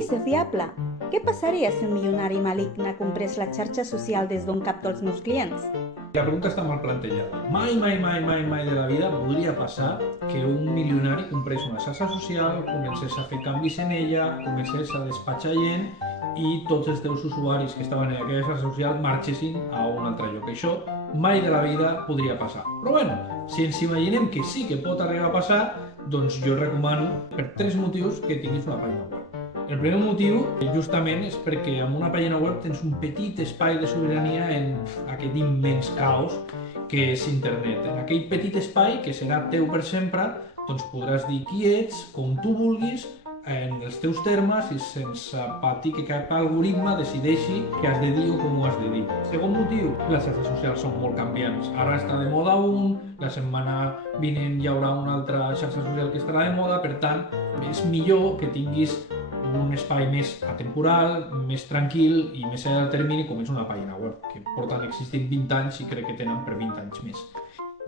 i ser fiable. Què passaria si un milionari maligne comprés la xarxa social des d'on capto els meus clients? La pregunta està mal plantejada. Mai de la vida podria passar que un milionari comprés una xarxa social, comencés a fer canvis en ella, comencés a despatxar gent i tots els teus usuaris que estaven en aquella xarxa social marxessin a un altre lloc. Això mai de la vida podria passar. Però bueno, si ens imaginem que sí que pot arribar a passar, doncs jo recomano per 3 motius que tinguis una pàgina web. El primer motiu, justament, és perquè amb una pàgina web tens un petit espai de sobirania en aquest immens caos que és internet. En aquell petit espai, que serà teu per sempre, doncs podràs dir qui ets, com tu vulguis, en els teus termes i sense patir que cap algoritme decideixi què has de dir o com ho has de dir. Segon motiu, les xarxes socials són molt canviants. Ara està de moda un, la setmana vinent hi haurà una altra xarxa social que estarà de moda, per tant, és millor que tinguis un espai més atemporal, més tranquil i més a termini, com és una pàgina web, que porten existint 20 anys i crec que tenen per 20 anys més.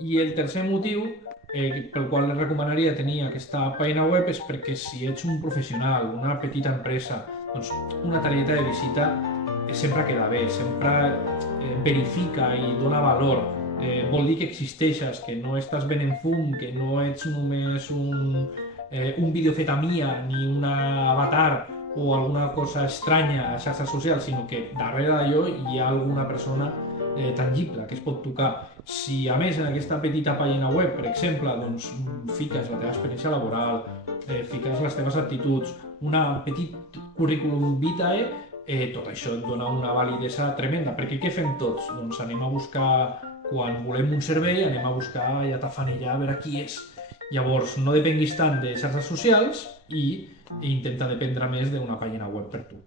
I el tercer motiu pel qual les recomanaria tenir aquesta pàgina web és perquè si ets un professional, una petita empresa, doncs una targeta de visita sempre queda bé, sempre verifica i dona valor. Vol dir que existeixes, que no estàs venent fum, que no ets només un vídeo fet a Mia ni un avatar o alguna cosa estranya a xarxes socials, sinó que darrere d'allò hi ha alguna persona tangible que es pot tocar. Si a més en aquesta petita pàgina web, per exemple, doncs, fiques la teva experiència laboral, fiques les teves aptituds, un petit currículum vitae, tot això et dona una validesa tremenda, perquè què fem tots? Doncs anem a buscar, quan volem un servei, anem a buscar i a tafanejar a veure qui és. Llavors, no depenguis tant de xarxes socials i intenta dependre més d'una pàgina web per tu.